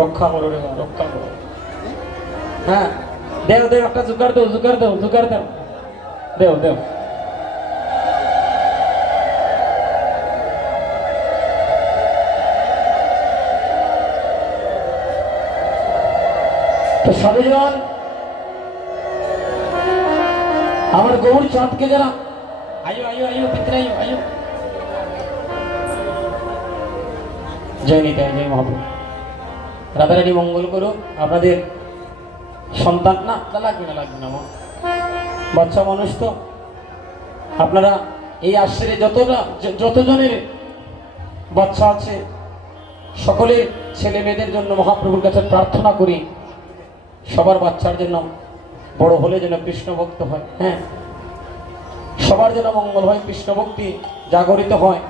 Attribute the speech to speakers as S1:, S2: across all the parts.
S1: রক্ষা করো রে মা, রক্ষা করো হ্যাঁ দেও দেও একটা জুকার দেও জুকার দেও জুকার দেও। দেও দেও। তো সবেজন আমার গৌর চাঁদকে যারা আয়ো আয়ো আয়ো পিতরে আয়ো আয়ো। জয় নিতাই জয় মহাপ্রভু। রাধারানী মঙ্গল করুক আপনাদের সন্তান না তা লাগবে না লাগবে না। বাচ্চা মানুষ তো। আপনারা এই আশ্রয়ে যতটা যতজনের বাচ্চা আছে সকলের ছেলে মেয়েদের জন্য মহাপ্রভুর কাছে প্রার্থনা করি। সবার বাচ্চার জন্য বড় হলে যেন কৃষ্ণ ভক্ত হয় হ্যাঁ। সবার যেন মঙ্গল হয় কৃষ্ণ ভক্তি জাগরিত হয়।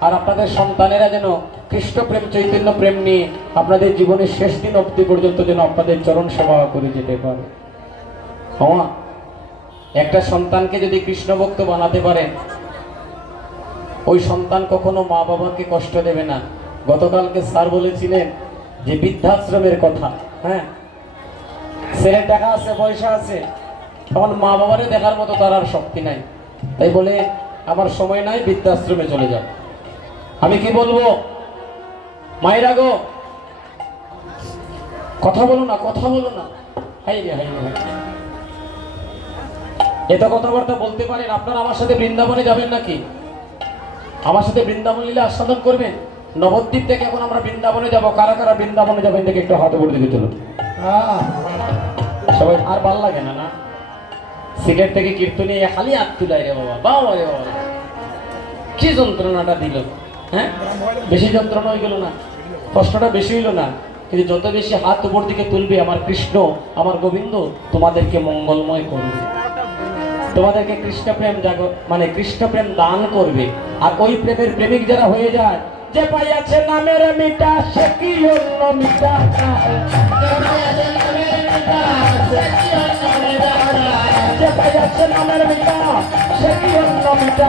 S1: আর আপনাদের সন্তানেরা যেন কৃষ্ণ প্রেম চৈতন্য প্রেম নিয়ে আপনাদের জীবনের শেষ দিন অবধি পর্যন্ত যেন আপনাদের চরণ সেবা করে যেতে পারে। হ্যাঁ একটা সন্তানকে যদি কৃষ্ণ ভক্ত বানাতে পারেন, ওই সন্তান কখনো মা বাবাকে কষ্ট দেবে না। গতকালকে স্যার বলেছিলেন যে বৃদ্ধাশ্রমের কথা হ্যাঁ? ছেলের টাকা আছে, পয়সা আছে। তখন মা বাবারে দেখার মতো তার আর শক্তি নাই। তাই বলে, আমার সময় নাই, বৃদ্ধাশ্রমে চলে যাও। আমি কি বলব? মায়েরা গো, কথা বলো না, কথা বলো না। হাই এত কথাবার্তা বলতে পারেন, আপনারা আমার সাথে বৃন্দাবনে যাবেন নাকি? আমার সাথে বৃন্দাবন লীলা আস্বাদন করবেন? নবদ্বীপ থেকে এখন আমরা বৃন্দাবনে যাব। কারা কারা বৃন্দাবনে যাবেন দেখে একটু হাত উপর দিকে চলুন। সবাই, আর ভালো লাগে না না? সিগারেট থেকে কীর্তনে খালি হাত রে বাবা বাবা রে বাবা। কি যন্ত্রণাটা দিল। হ্যাঁ? বেশি যন্ত্রণা হয়ে গেল না। কষ্টটা বেশি হইল না। কিন্তু যত বেশি হাত উপর দিকে তুলবে আমার কৃষ্ণ, আমার গোবিন্দ, তোমাদেরকে মঙ্গলময় করবে। তোমাদেরকে কৃষ্ণ প্রেম জাগ মানে কৃষ্ণ প্রেম দান করবে। আর ওই প্রেমের প্রেমিক যারা হয়ে যায়, যে পাইয়াছে নামের মিটা, সে কি অন্য মিটা? যে পাইয়াছে নামের মিটা, সে কি অন্য মিটা?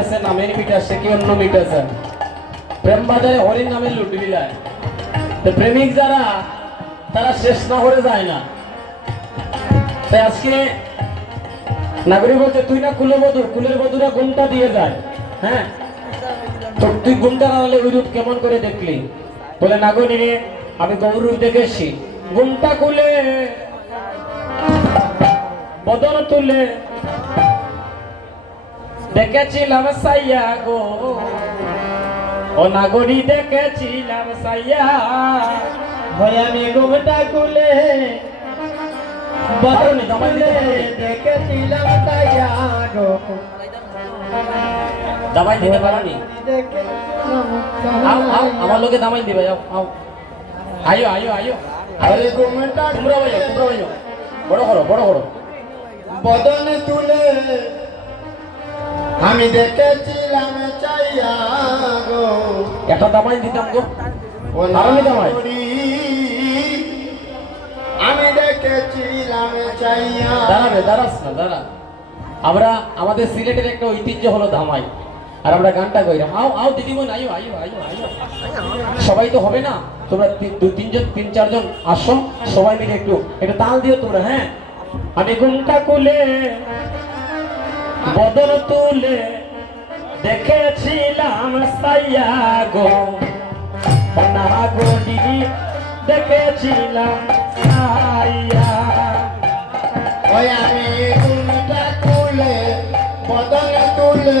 S1: আছে, নামের মিটা সে কি অন্য মিটা স্যার প্রেম হরির নামে প্রেমিক যারা, তারা শেষ না যায় না। তাই আজকে নাগরিক বলছে, তুই না কুলে বধুর কুলের বধুরা গুমটা দিয়ে যায়। হ্যাঁ? তো তুই গুমটা আনলে ওই রূপ কেমন করে দেখলি? বলে নাগরী রে আমি গৌরূপ দেখেছি গুমটা কুলে বদন তুলে। দেখেছিলাম সাইয়া গো। ও নাগরী দেখেছিলাম সাইয়া। ভয় আমি ঘুমটা খুলে। বদনে দমাইলে
S2: দেখেছিলাম তাইয়া গো।
S1: দামাই দিতে আও আমার লোকে দামাই দিবে আও আও। আয়ো আয়ো আয়ো
S2: আরে
S1: তোমরা তোমরা বড় করো বড় করো।
S2: বদন তুলে আমি দেখেছিলাম চাইয়া গো।
S1: একটা দামাই দিতাম গো।
S2: ও
S1: দামাই
S2: আমি দেখেছিলাম চাইয়া
S1: দাঁড়াবে দাঁড়াস না দাঁড়া। আমরা আমাদের সিলেটের একটা ঐতিহ্য হলো ধামাই আর আমরা গানটা গাই আও আও দিদিমন আয়ো আয়ো আয়ো আয়ো। সবাই তো হবে না। তোমরা দু, তিনজন, তিন, চারজন আসো। সবাই মিলে একটু একটু তাল দিও তোমরা হ্যাঁ? আমি ঘুমটা কুলে বদল তুলে দেখেছিলাম সাইয়া গো। না গো দিদি, দেখেছিলাম সাইয়া।
S2: ওই আমি ঘুমটা তুলে বদল তুলে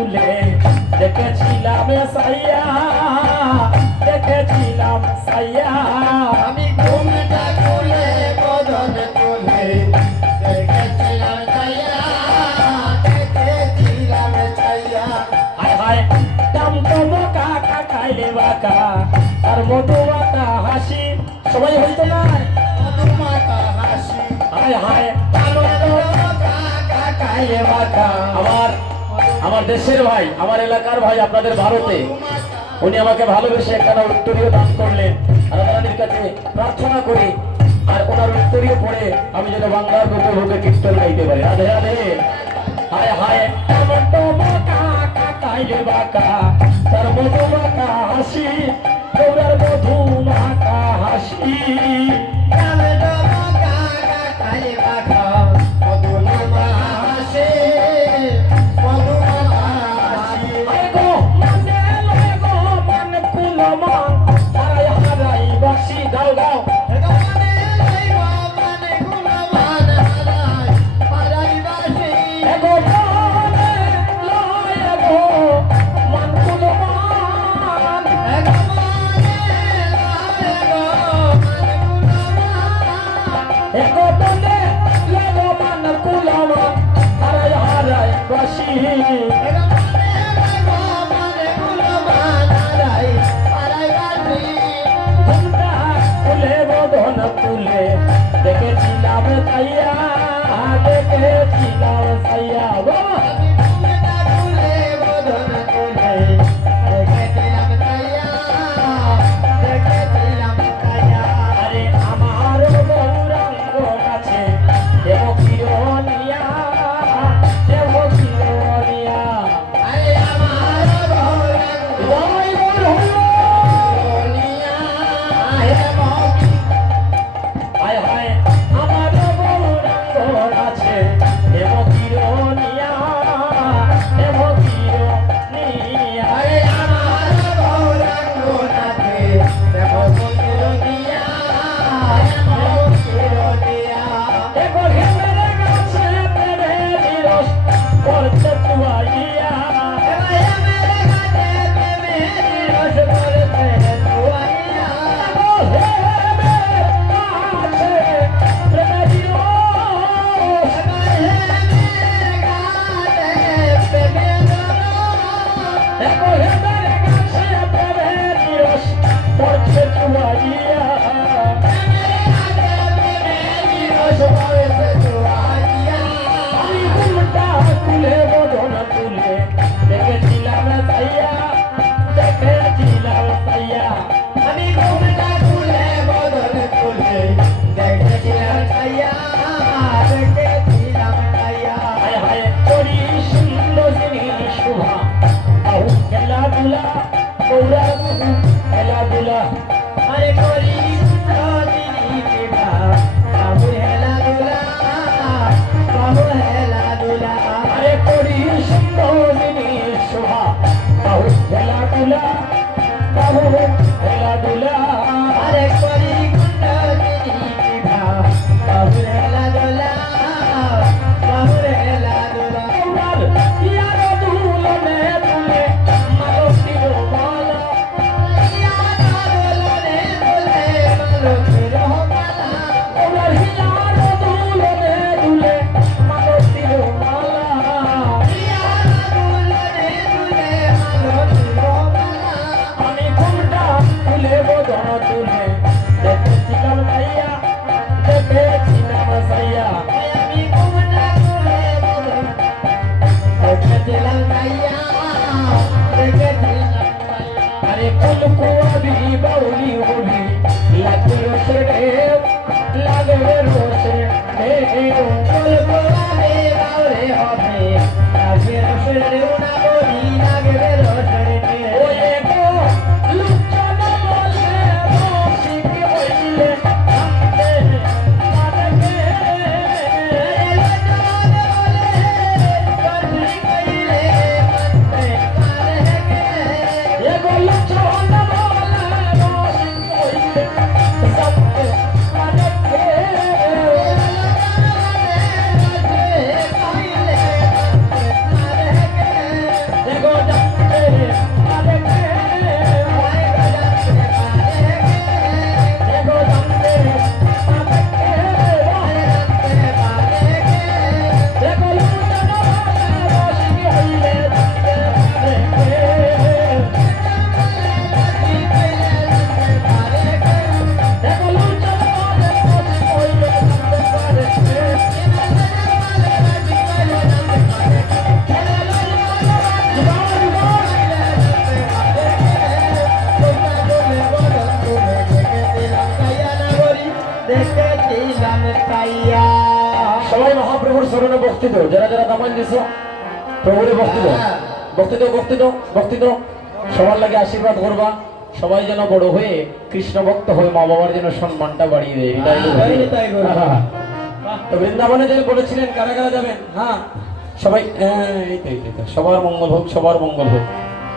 S2: ভুলে দেখেছিলাম
S1: সাইয়া দেখেছিলাম সাইয়া।
S2: আমি ঘুমটা খুলে, বদন খুলে সাইয়া, দেখেছিলাম সাইয়া।
S1: হায় হায় দাম তবু কাকা খাইলে বাঁকা। আর মধু মাতা হাসি, সবাই হইতো না?
S2: মধু হাসি।
S1: হায় হায় কালো
S2: কাকা
S1: খাইলে বাঁকা। আমার দেশের ভাই, আমার এলাকার ভাই আপনাদের ভারতে, উনি আমাকে ভালোবেসে একটা উত্তরীয় দান করলেন। আর আপনাদের কাছে প্রার্থনা করি, আর ওনার উত্তরীয় পড়ে আমি যেন বাংলার বুকে বুকে কীর্তন গাইতে পারি। রাধে রাধে। হায় হায় বাঁকা सैया आगे के चिलाव सैया बाबा খেলাধুলা খেলাধুলা। সবাই মহাপ্রভুর স্মরণে ভক্তি দাও যারা যারা দামান দিছ প্রভুরে ভক্তি
S2: হ্যাঁ।
S1: ভক্তি দাও ভক্তি দাও ভক্তি দাও সবার লাগে আশীর্বাদ করবা। সবাই যেন বড় হয়ে কৃষ্ণ ভক্ত হয়ে মা বাবার যেন সম্মানটা বাড়িয়ে দেয়। তো
S2: হ্যাঁ,
S1: বৃন্দাবনে যে বলেছিলেন কারা কারা যাবেন? হ্যাঁ। সবাই হ্যাঁ, সবার মঙ্গল হোক সবার মঙ্গল হোক।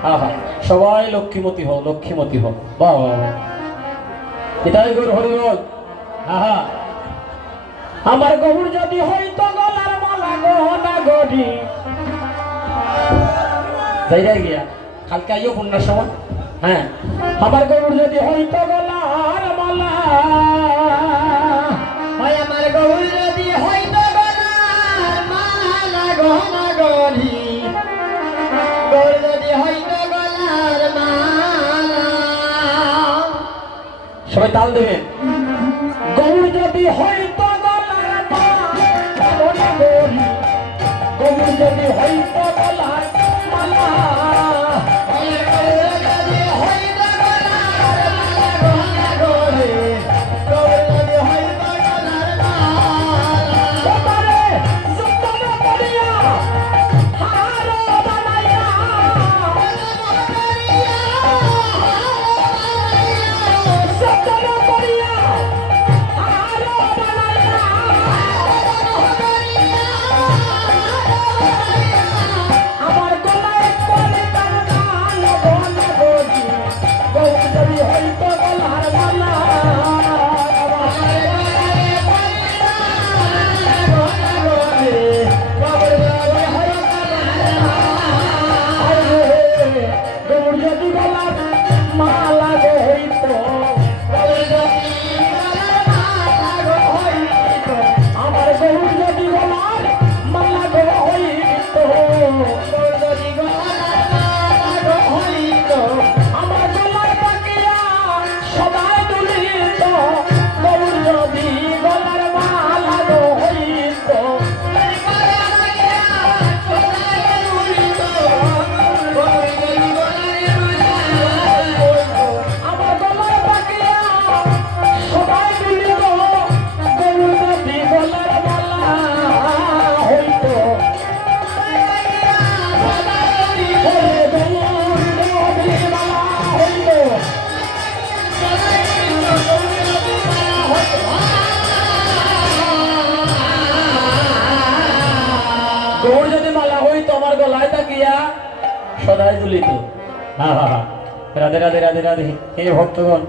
S1: হ্যাঁ হ্যাঁ সবাই লক্ষ্মীমতী হোক লক্ষ্মীমতী হোক বাহ বাহ বাহ। হরি বল হ্যাঁ আমার গৌর যদি হইতো গলার মালা গহনা গড়ি যাই গিয়া, কালকে আইও পূর্ণার সময়। হ্যাঁ। আমার গৌর যদি হইতো গলার মালা।
S2: আমার গৌর যদি হইত গলার মালা গহনা গরি। গৌর যদি হইত গলার মালা।
S1: সবাই তাল দেবেন। যদি হইত গলার মালা গহনা গড়ি গৌর যদি মালা
S2: যদি হইত
S1: রাধে রাধে রাধে রাধে। হে ভক্তগণ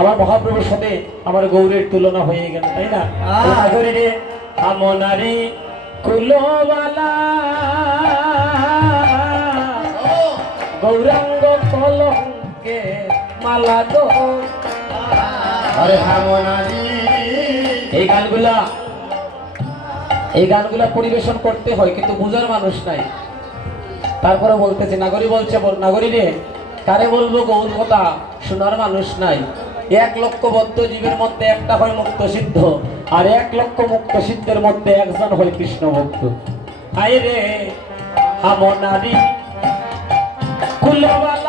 S1: আমার মহাপ্রভুর সাথে আমার গৌরের তুলনা হয়ে গেল তাই না? রে আমনারি কুলবালা গৌরাঙ্গ কলঙ্কে মালা গো
S2: আরে হামনারি
S1: এই গানগুলা এই গানগুলা পরিবেশন করতে হয় কিন্তু বুঝার মানুষ নাই। তারপরে বলতেছে, নাগরী বলছে, বল নাগরী রে, কারে বলব গৌর কথা? শোনার মানুষ নাই। এক লক্ষ বদ্ধ জীবের মধ্যে একটা হয় মুক্ত সিদ্ধ, আর এক লক্ষ মুক্ত সিদ্ধের মধ্যে একজন হয় কৃষ্ণ ভক্ত হাই রে, হামনারি কুলবালা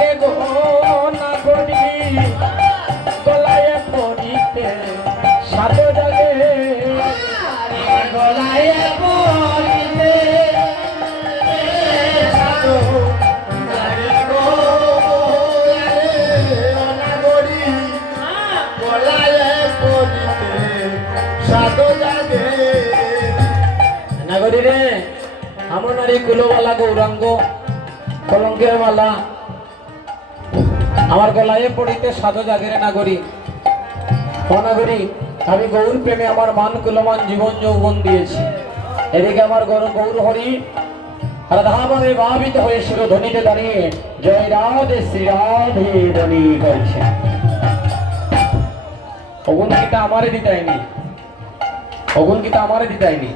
S1: জাগে গো না করি গলায় পড়িতে সাধু জাগে
S2: আমার গলায় জাগে।
S1: নাগরী রে, আমনারি কুলবালা গৌরাঙ্গ, কলঙ্কের মালা। আমার গলায় পড়িতে সাধু জাগের নাগরী অনাগরী আমি গৌর প্রেমে আমার মান কুলমান জীবন যৌবন দিয়েছি। এদিকে আমার গৌর গৌর হরি, রাধাভাবে ভাবিত হয়ে শিরোধনিতে দাঁড়িয়ে জয় রাধে শ্রী রাধে ধ্বনি করছে অগুন গীতা আমারে দিতাইনি অগুন গীতা আমারে দিতাইনি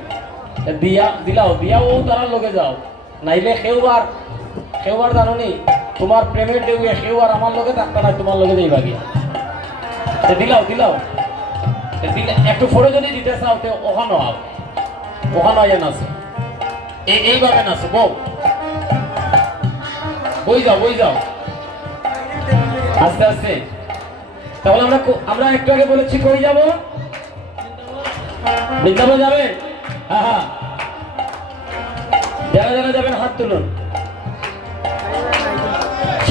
S1: দিয়া, দিলাও, দিয়াও তারা লোকে যাও। নাইলে সেওবার সেওবার জাননি। তোমার প্রেমের দেউয়ে সেওবার আমার লোকে থাকতে না তোমার যাইবা গিয়া তে দিলাও দিলাও। দিলে, একটু ফটো যদি দিতে চাও, তে ওখানো আও ওখানো আইয়া নাচো। এই এইভাবে নাচো, বউ। বই যাও বই যাও। আস্তে আস্তে। তাহলে আমরা আমরা একটু আগে বলেছি, কই যাব? বৃন্দাবন যাবেন হ্যাঁ হ্যাঁ। যারা যারা যাবেন, হাত তুলুন।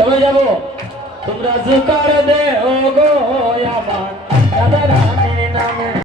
S1: সবাই যাব। তোমরা জুকার দে ও গো আমার। দাদা রানীর নামে।